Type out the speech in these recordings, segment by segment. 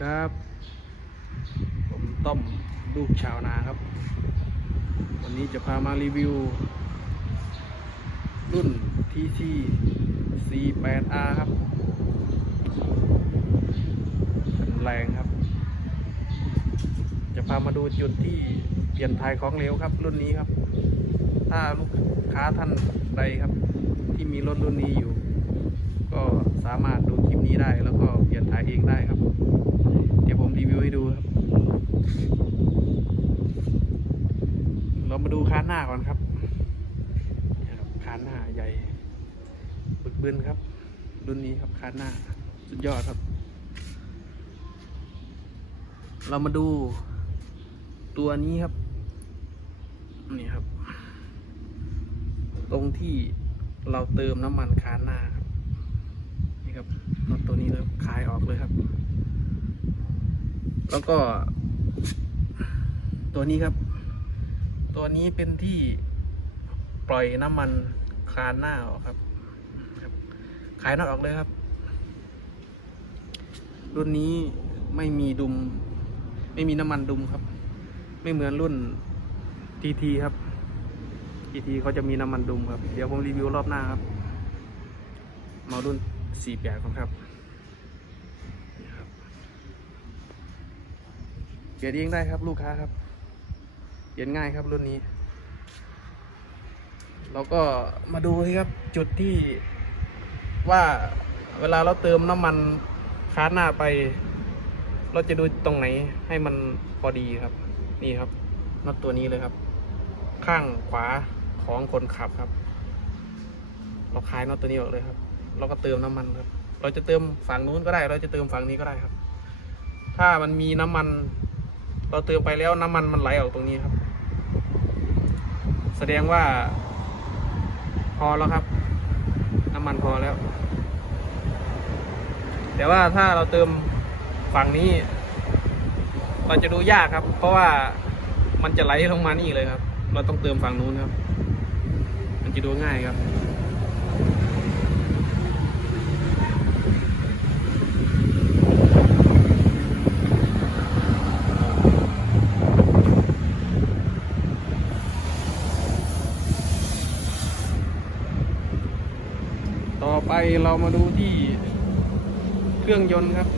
ครับ ผมต้อมลูกชาวนาครับ วันนี้จะพามารีวิว รุ่น TT C8R ครับแรงครับ จะพามาดูจุดที่เปลี่ยนถ่ายของเหลวครับ รุ่นนี้ครับ ถ้าลูกค้าท่านใดครับ ที่มีรถรุ่นนี้อยู่ ก็สามารถดูคลิปนี้ได้แล้วก็เปลี่ยนถ่ายเองได้ครับ เดี๋ยวผมรีวิวให้ดูครับ เรามาดูคานหน้าก่อนครับเนี่ยครับคานหน้าใหญ่บึกบึ นครับ รุ่นนี้ครับคานหน้า สุดยอดครับ เรามาดู ตัวนี้ครับ นี่ครับ ตรงที่เราเติมน้ำมันคานหน้าครับ นี่ครับน็อตตัวนี้เลยคลายออกเลยครับ แล้วก็ ตัวนี้ครับ ตัวนี้เป็นที่ปล่อยน้ำมันคานหน้าออกครับ ขายน็อตออกเลยครับ รุ่นนี้ไม่มีดุม ไม่มีน้ำมันดุมครับ ไม่เหมือนรุ่น TT ครับ TT เขาจะมีน้ำมันดุมครับ เดี๋ยวผมรีวิวรอบหน้าครับ มารุ่น48ของครับนี่ครับเปลี่ยนเองได้ครับลูกค้าครับเปลี่ยนง่ายครับรุ่นนี้ เราก็มาดูที่ครับจุดที่ ว่าเวลาเราเติมน้ำมันค้านหน้าไป เราจะดูตรงไหนให้มันพอดีครับ นี่ครับน็อตตัวนี้เลยครับ ข้างขวาของคนขับครับ เราคลายน็อตตัวนี้ออกเลยครับ เราก็เติมน้ำมันครับ เราจะเติมฝั่งนู้นก็ได้ เราจะเติมฝั่งนี้ก็ได้ครับ ถ้ามันมีน้ำมัน เราเติมไปแล้วน้ำมันมันไหลออกตรงนี้ครับ แสดงว่าพอแล้วครับ น้ำมันพอแล้ว แต่ว่าถ้าเราเติมฝั่งนี้ เราจะดูยากครับ เพราะว่ามันจะไหลลงมานี่เลยครับ เราต้องเติมฝั่งนู้นครับ มันจะดูง่ายครับ ไปเรามาดูที่เครื่องยนต์ครับ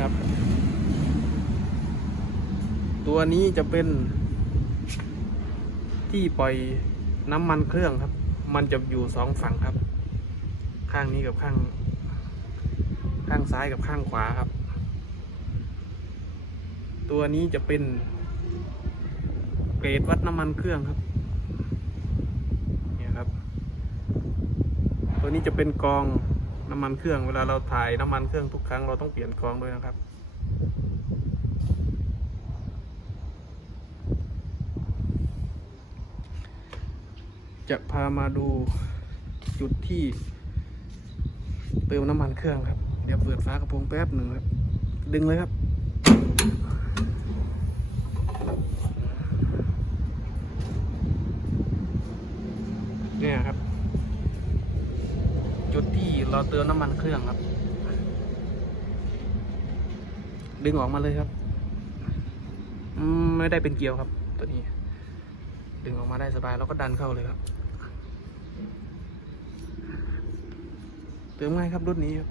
ครับ ตัวนี้จะเป็น ที่ปล่อยน้ำมันเครื่องครับ มันจะอยู่สองฝั่งครับ ข้างนี้กับข้าง ข้างซ้ายกับข้างขวาครับ ตัวนี้จะเป็นเกรดวัดน้ำมันเครื่องครับ ตัวนี้จะเป็นกองน้ำมันเครื่องเวลาเราถ่ายน้ำมันเครื่องทุกครั้งเราต้องเปลี่ยนกองด้วยนะครับ จะพามาดูจุดที่เติมน้ำมันเครื่องครับ เดี๋ยวเปิดฝากระโปรงแป๊บหนึ่งครับ ดึงเลยครับเนี่ยครับ จุดที่เราเติมน้ำมันเครื่องครับ ดึงออกมาเลยครับไม่ได้เป็นเกลียวครับ ตัวนี้ ดึงออกมาได้สบายแล้วก็ดันเข้าเลยครับ เติมง่ายครับรุ่นนี้ครับ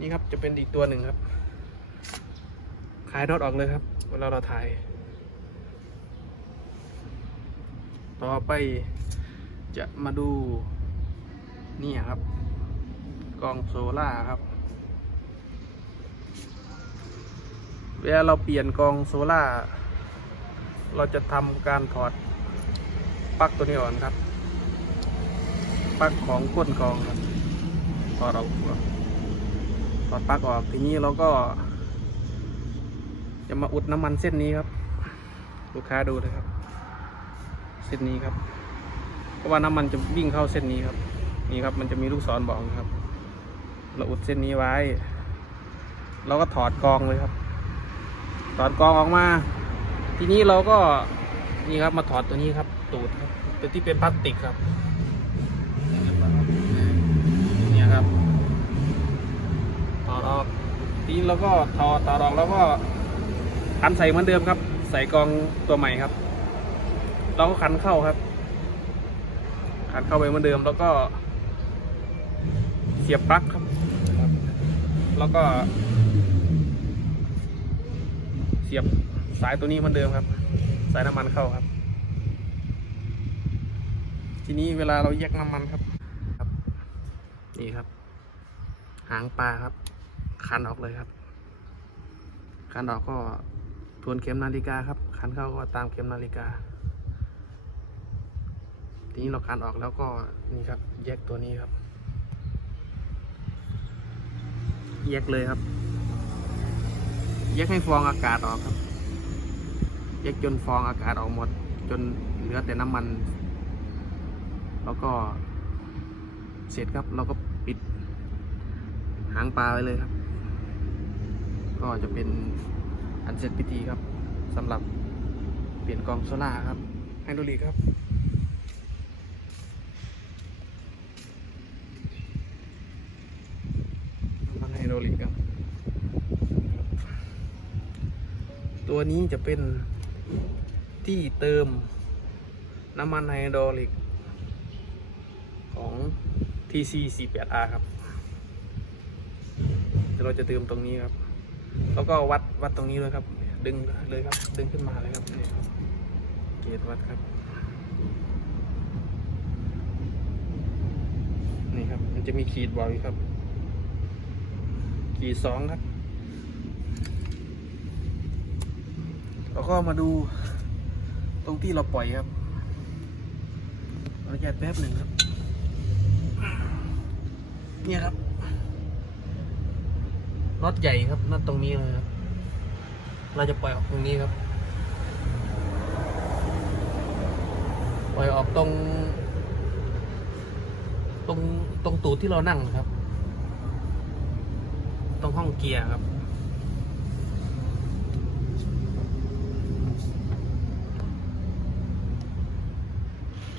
นี่ครับจะเป็นอีกตัวหนึ่งครับ ขายน็อตออกเลยครับ เวลาเราถ่าย ต่อไปจะมาดูนี่ครับ กองโซล่าครับ เวลาเราเปลี่ยนกองโซล่า เราจะทำการถอดปลั๊กตัวนี้ออกครับปลั๊กของก้นกองครับถอดออกถอดปลั๊กออกทีนี้เราก็ จะมาอุดน้ำมันเส้นนี้ครับ ลูกค้าดูเลยครับ เส้นนี้ครับ เพราะว่าน้ำมันจะวิ่งเข้าเส้นนี้ครับ นี่ครับมันจะมีลูกศรบอกนะครับ เราอุดเส้นนี้ไว้ เราก็ถอดกองเลยครับ ถอดกองออกมา ทีนี้เราก็นี่ครับมาถอดตัวนี้ครับ ตูดครับตัวที่เป็นพลาสติกครับเนี่ยครับถอดออกทีนี้เราก็ทอต่อรองแล้วก็คันใส่เหมือนเดิมครับ ใส่กองตัวใหม่ครับ เราก็คันเข้าครับคันเข้าไปเหมือนเดิมแล้วก็เสียบปลั๊กครับ แล้วก็ เสียบสายตัวนี้เหมือนเดิมครับ สายน้ำมันเข้าครับ ทีนี้เวลาเราแยกน้ำมันครับครับนี่ครับ หางปลาครับ คันออกเลยครับ คันออกก็ทวนเข็มนาฬิกาครับ คันเข้าก็ตามเข็มนาฬิกาทีนี้เราคันออกแล้วก็นี่ครับ แยกตัวนี้ครับ แยกเลยครับแยกให้ฟองอากาศออกครับแยกจนฟองอากาศออกหมด จนเหลือแต่น้ำมัน แล้วก็ เสร็จครับเราก็ปิด หางปลาไว้เลยครับ ก็จะเป็นอันเสร็จพิธีครับสำหรับเปลี่ยนกองโซล่าครับไฮดรลิกครับ ลิกครับ ตัวนี้จะเป็นที่เติมน้ำมันไฮดรอลิก ของ TC 48R ครับเดี๋ยวเราจะเติมตรงนี้ครับ แล้วก็วัดวัดตรงนี้เลยครับ ดึงเลยครับ ดึงขึ้นมาเลยครับนี่ครับเกจวัดครับ นี่ครับ มันจะมีขีดบอกอยู่ครับ ขีดสองครับ แล้วก็มาดูตรงที่เราปล่อยครับเราจะแป๊บหนึ่งครับ เนี่ยครับน็อตใหญ่ครับน็อตตรงนี้เลยครับ เราจะปล่อยออกตรงนี้ครับ ปล่อยออกตรง ตรงตรงตูดที่เรานั่งครับ ตรงห้องเกียร์ครับ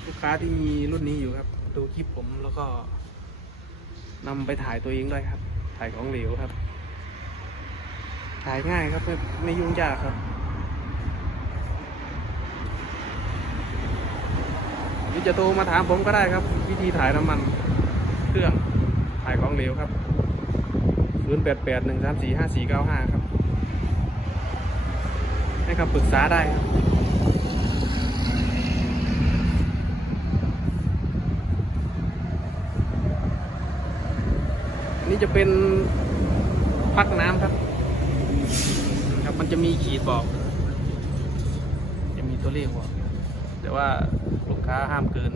ลูกค้าที่มีรุ่นนี้อยู่ครับ ดูคลิปผมแล้วก็นำไปถ่ายตัวเองด้วยครับ ถ่ายของเหลวครับ ถ่ายง่ายครับไม่ไม่ยุ่งยากครับหรือจะโทรมาถามผมก็ได้ครับ วิธีถ่ายน้ำมันเครื่องถ่ายของเหลวครับ 0 8 8 1 3 4 5 4 9 5ครับ ให้คำปรึกษาได้ครับอันนี้จะเป็นพักน้ำครับ ครับ มันจะมีขีดบอก จะมีตัวเลขบอกแต่ว่าลูกค้าห้ามเกิน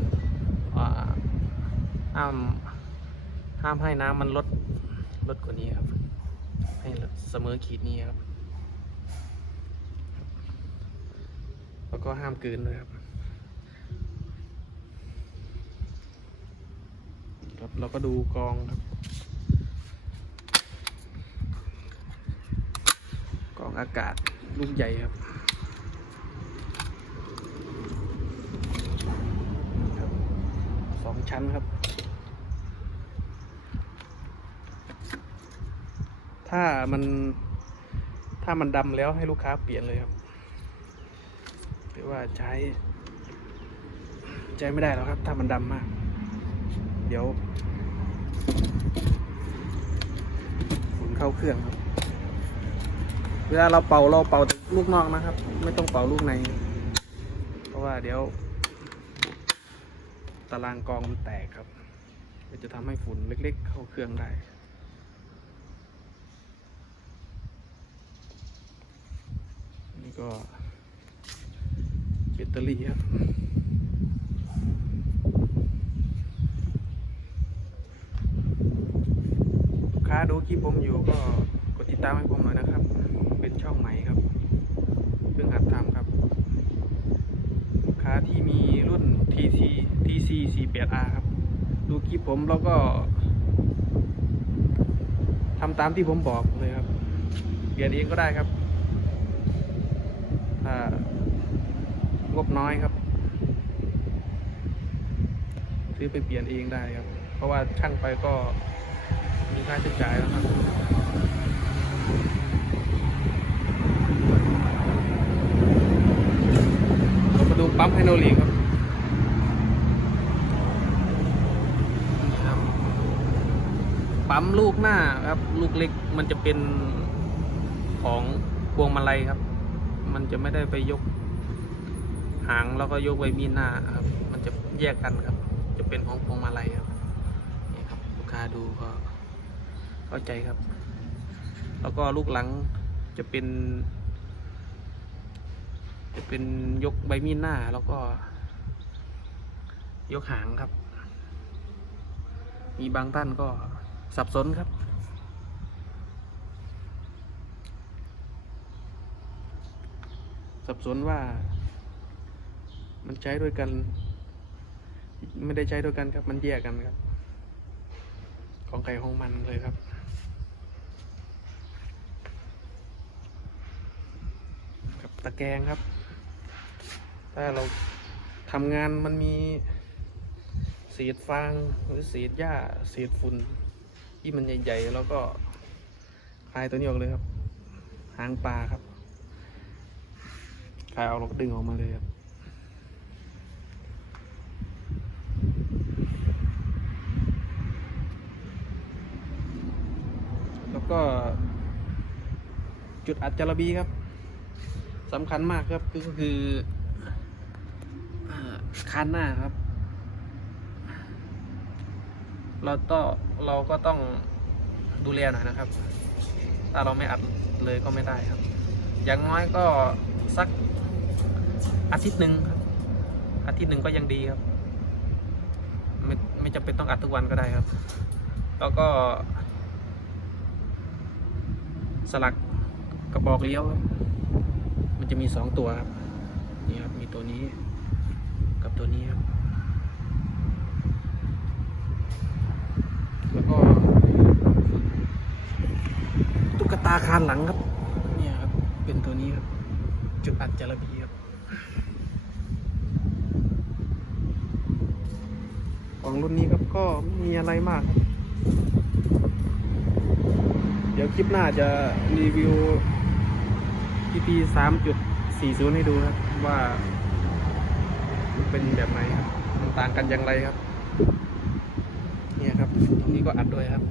ห้ามห้ามให้น้ำมันลด ลดกว่านี้ครับ ให้เสมอขีดนี้ครับ แล้วก็ห้ามเกินด้วยครับครับเราก็ดูกองครับ กองอากาศลูกใหญ่ครับครับสองชั้นครับ ถ้ามัน ถ้ามันดำแล้วให้ลูกค้าเปลี่ยนเลยครับหรือว่าใช้ ใช้ไม่ได้แล้วครับ ถ้ามันดำมาก เดี๋ยวฝุ่นเข้าเครื่องครับเวลาเราเป่าเราเป่าแต่ลูกนอกนะครับ ไม่ต้องเป่าลูกใน เพราะว่าเดี๋ยว ตารางกรองมันแตกครับมันจะทำให้ฝุ่นเล็ก ๆ เข้าเครื่องได้ นี่ ก็แบตเตอรี่ครับลูกค้าดูคลิปผมอยู่ก็กดติดตามให้ผมหน่อยนะครับ เป็นช่องใหม่ครับเพิ่งหัดทำครับลูกค้าที่มีรุ่น TC TC 48R ครับ ดูคลิปผมแล้วก็ทำตามที่ผมบอกเลยครับเปลี่ยนเองก็ได้ครับ งบน้อยครับ ซื้อไปเปลี่ยนเองได้ครับ เพราะว่าช่างไปก็มีค่าใช้จ่ายแล้วครับมาดูปั๊มไฮโดรลิกครับปั๊มลูกหน้าครับ ลูกเล็กมันจะเป็นของพวงมาลัยครับ มันจะไม่ได้ไปยกหางแล้วก็ยกไว้มีหน้าครับ มันจะแยกกันครับ จะเป็นของพวงมาลัยครับนี่ครับลูกค้าดูก็เข้าใจครับ แล้วก็ลูกหลังจะเป็น จะเป็นยกใบมีดหน้าแล้วก็ ยกหางครับ มีบางท่านก็สับสนครับ สับสนว่า มันใช้ด้วยกัน ไม่ได้ใช้ด้วยกันครับ มันแยกกันครับ ของใครของมันเลยครับกับตะแกรงครับ ถ้าเราทำงานมันมีเศษฟางหรือเศษหญ้าเศษฝุ่นที่มันใหญ่ๆ แล้วก็คลายตัวนี้ออกเลยครับ หางปลาครับ คลายเอาเราก็ดึงออกมาเลยครับแล้วก็จุดอัดจารบีครับสำคัญมากครับก็คือคานหน้าครับ เราต้องเราก็ต้องดูแลหน่อยนะครับ ถ้าเราไม่อัดเลยก็ไม่ได้ครับ อย่างน้อยก็สัก อาทิตย์หนึ่งครับอาทิตย์หนึ่งก็ยังดีครับ ไม่ไม่จำเป็นต้องอัดทุกวันก็ได้ครับ แล้วก็ สลักกระบอกเลี้ยว มันจะมีสองตัวครับนี่ครับมีตัวนี้กับตัวนี้ครับแล้วก็ตุ๊กตาคานหลังครับเนี่ยครับเป็นตัวนี้ครับจุดอัดจระบีครับ ของรุ่นนี้ครับก็ไม่มีอะไรมากครับ เดี๋ยวคลิปหน้าจะรีวิว EP สามจุดสี่ศูนย์ให้ดูครับ ว่ามันเป็นแบบไหนครับมันต่างกันอย่างไรครับ เนี่ยครับตรงนี้ก็อัดด้วยครับ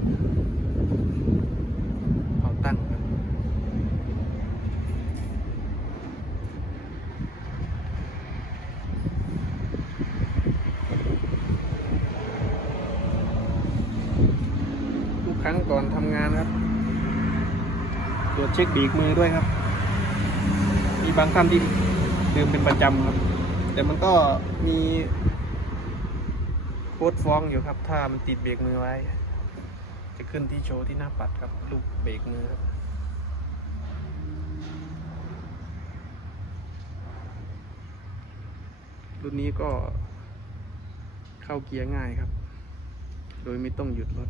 เอาตั้งครับ ทุกครั้งก่อนทำงานครับ ตรวจ เช็คเบรกมือด้วยครับ มีบางท่านที่ดื่มเป็นประจำครับ แต่มันก็มีโค้ดฟ้องอยู่ครับ ถ้ามันติดเบรกมือไว้ จะขึ้นที่โชว์ที่หน้าปัดครับ ลูกเบรกมือครับรุ่นนี้ก็เข้าเกียร์ง่ายครับ โดยไม่ต้องหยุดรถ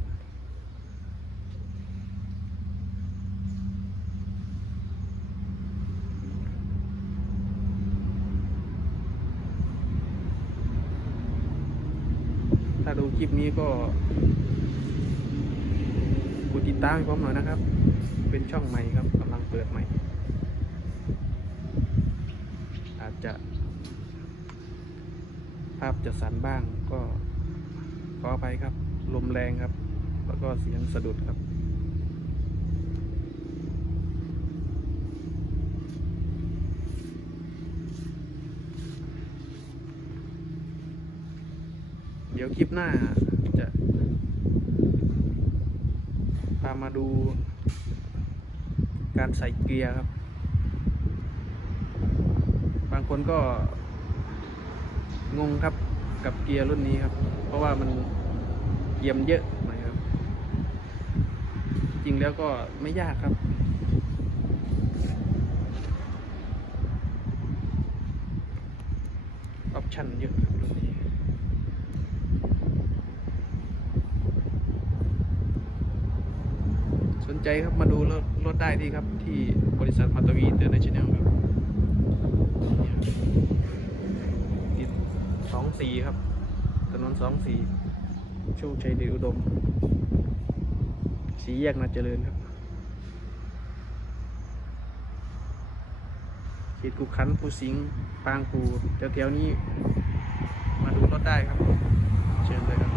าดูคลิปนี้ก็กดติดตามให้ผมหน่อยนะครับ เป็นช่องใหม่ครับกำลังเปิดใหม่ อาจจะ ภาพจะสั่นบ้างก็ขออภัยครับ ลมแรงครับ แล้วก็เสียงสะดุดครับ เดี๋ยวคลิปหน้าจะพามาดูการใส่เกียร์ครับ บางคนก็งงครับกับเกียร์รุ่นนี้ครับ เพราะว่ามันเกียร์มเยอะหน่อยครับ จริงแล้วก็ไม่ยากครับออปชั่นเยอะครับรุ่นนี้ สน ใจครับมาดูรถรถได้ที่ครับที่บริษัทมาตวีเตอร์เนชั่นแนลครับเนี่ยติดสองสีครับ ถนนสองสีโชคชัยเดชอุดม สีแยกนาเจริญครับเคตกุกขันภูสิงห์ปางกูแถวๆนี้ มาดูรถได้ครับ เชิญเลยครับ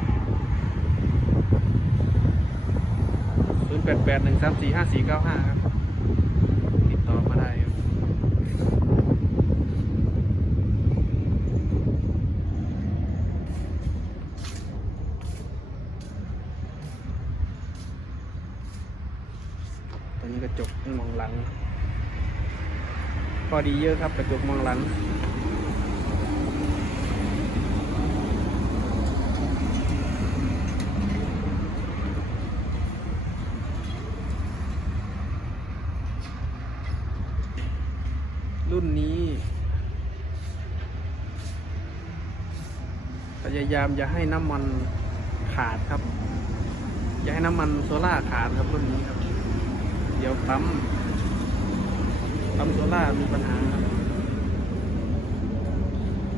0 8 8 1 3 4 5 4 9 5ครับติดต่อมาได้ครับตอนนี้กระจกมองหลัง พอดีเยอะครับกระจกมองหลัง รุ่นนี้ พยายามอย่าให้น้ำมันขาดครับ อย่าให้น้ำมันโซล่าขาดครับรุ่นนี้ครับ เดี๋ยวปั๊มปั๊มโซล่ามีปัญหาครับ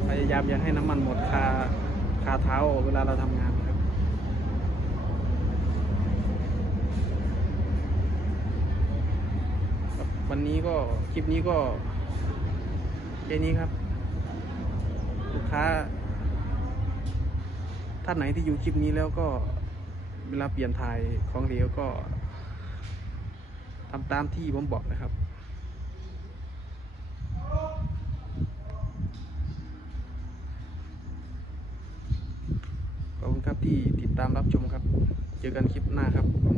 พยายามอย่าให้น้ำมันหมดคาคาเท้าเวลาเราทำงานครับครับวันนี้ก็คลิปนี้ก็ แค่นี้ครับ ลูกค้า ท่านไหนที่อยู่คลิปนี้แล้วก็เวลาเปลี่ยนถ่ายของเหลวก็ทำตามที่ผมบอกนะครับขอบคุณครับที่ติดตามรับชมครับ เจอกันคลิปหน้าครับขอบคุณครับ